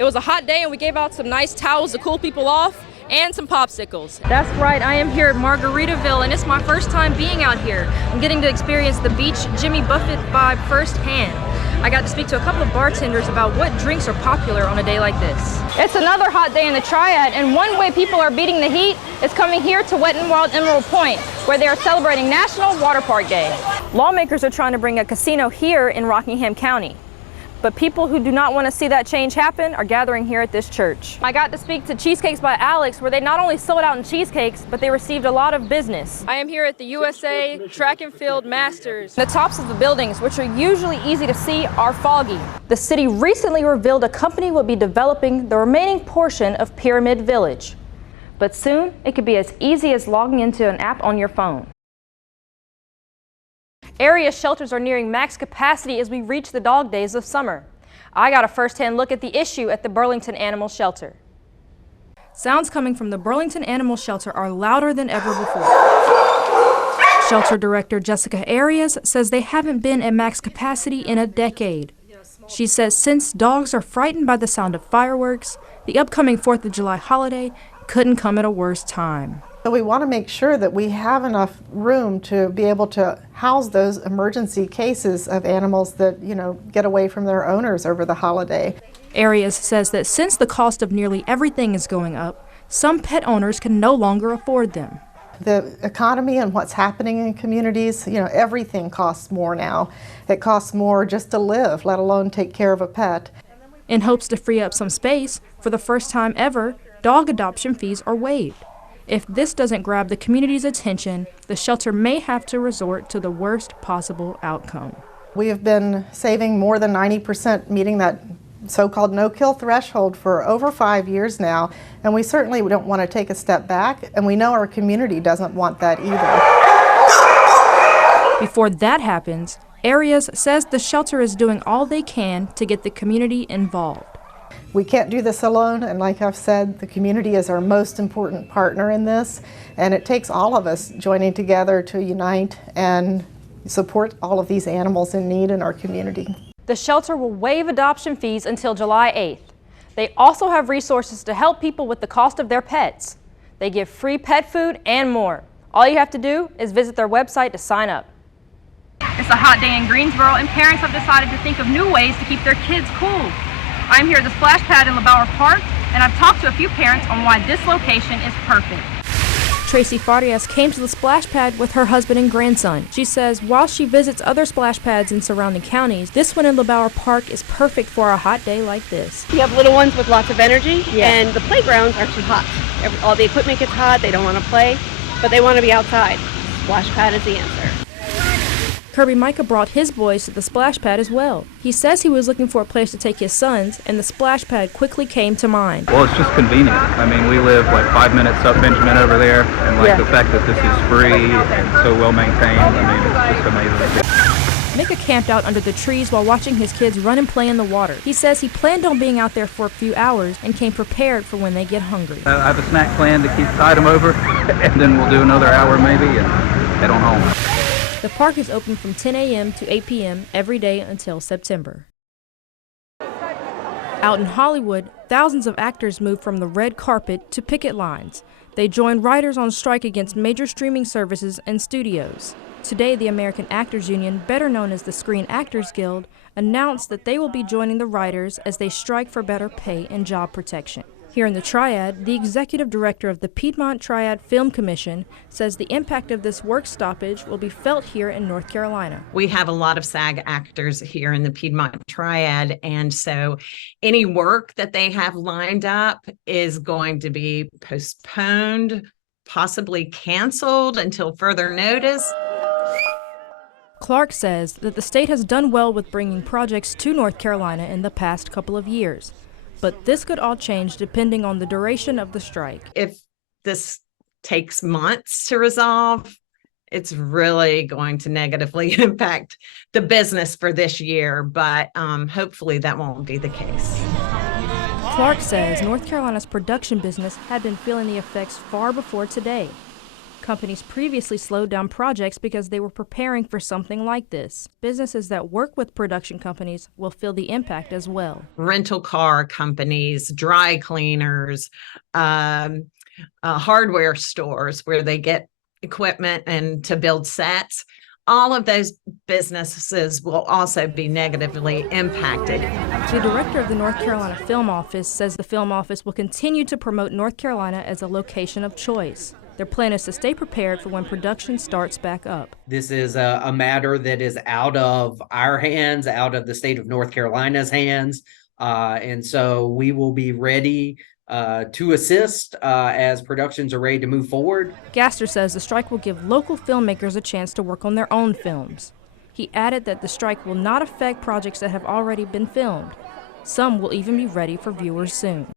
It was a hot day and we gave out some nice towels to cool people off and some popsicles. That's right, I am here at Margaritaville and it's my first time being out here. I'm getting to experience the beach Jimmy Buffett vibe firsthand. I got to speak to a couple of bartenders about what drinks are popular on a day like this. It's another hot day in the Triad, and one way people are beating the heat is coming here to Wet n Wild Emerald Point, where they are celebrating National Water Park Day. Lawmakers are trying to bring a casino here in Rockingham County. But people who do not want to see that change happen are gathering here at this church. I got to speak to Cheesecakes by Alex, where they not only sold out in cheesecakes, but they received a lot of business. I am here at the USA Track and Field Masters. The tops of the buildings, which are usually easy to see, are foggy. The city recently revealed a company will be developing the remaining portion of Pyramid Village. But soon, it could be as easy as logging into an app on your phone. Area shelters are nearing max capacity as we reach the dog days of summer. I got a first-hand look at the issue at the Burlington Animal Shelter. Sounds coming from the Burlington Animal Shelter are louder than ever before. Shelter Director Jessica Arias says they haven't been at max capacity in a decade. She says since dogs are frightened by the sound of fireworks, the upcoming 4th of July holiday couldn't come at a worse time. So we want to make sure that we have enough room to be able to house those emergency cases of animals that, get away from their owners over the holiday. Arias says that since the cost of nearly everything is going up, some pet owners can no longer afford them. The economy and what's happening in communities, everything costs more now. It costs more just to live, let alone take care of a pet. In hopes to free up some space, for the first time ever, dog adoption fees are waived. If this doesn't grab the community's attention, the shelter may have to resort to the worst possible outcome. We have been saving more than 90%, meeting that so-called no-kill threshold for over 5 years now, and we certainly don't want to take a step back, and we know our community doesn't want that either. Before that happens, Arias says the shelter is doing all they can to get the community involved. We can't do this alone, and like I've said, the community is our most important partner in this, and it takes all of us joining together to unite and support all of these animals in need in our community. The shelter will waive adoption fees until July 8th. They also have resources to help people with the cost of their pets. They give free pet food and more. All you have to do is visit their website to sign up. It's a hot day in Greensboro, and parents have decided to think of new ways to keep their kids cool. I'm here at the splash pad in LeBauer Park, and I've talked to a few parents on why this location is perfect. Tracy Farias came to the splash pad with her husband and grandson. She says while she visits other splash pads in surrounding counties, this one in LeBauer Park is perfect for a hot day like this. You have little ones with lots of energy, and the playgrounds are too hot. All the equipment gets hot, they don't want to play, but they want to be outside. Splash pad is the answer. Kirby Micah brought his boys to the splash pad as well. He says he was looking for a place to take his sons, and the splash pad quickly came to mind. Well, it's just convenient. I mean, we live like 5 minutes up Benjamin over there, and the fact that this is free and so well maintained, it's just amazing. Micah camped out under the trees while watching his kids run and play in the water. He says he planned on being out there for a few hours and came prepared for when they get hungry. I have a snack plan to tide them over, and then we'll do another hour maybe and head on home. The park is open from 10 a.m. to 8 p.m. every day until September. Out in Hollywood, thousands of actors moved from the red carpet to picket lines. They joined writers on strike against major streaming services and studios. Today, the American Actors Union, better known as the Screen Actors Guild, announced that they will be joining the writers as they strike for better pay and job protection. Here in the Triad, the executive director of the Piedmont Triad Film Commission says the impact of this work stoppage will be felt here in North Carolina. We have a lot of SAG actors here in the Piedmont Triad, and so any work that they have lined up is going to be postponed, possibly canceled until further notice. Clark says that the state has done well with bringing projects to North Carolina in the past couple of years. But this could all change depending on the duration of the strike. If this takes months to resolve, it's really going to negatively impact the business for this year, but hopefully that won't be the case. Clark says North Carolina's production business had been feeling the effects far before today. Companies previously slowed down projects because they were preparing for something like this. Businesses that work with production companies will feel the impact as well. Rental car companies, dry cleaners, hardware stores where they get equipment and to build sets. All of those businesses will also be negatively impacted. The director of the North Carolina Film Office says the Film Office will continue to promote North Carolina as a location of choice. Their plan is to stay prepared for when production starts back up. This is a matter that is out of our hands, out of the state of North Carolina's hands. And so we will be ready to assist as productions are ready to move forward. Gaster says the strike will give local filmmakers a chance to work on their own films. He added that the strike will not affect projects that have already been filmed. Some will even be ready for viewers soon.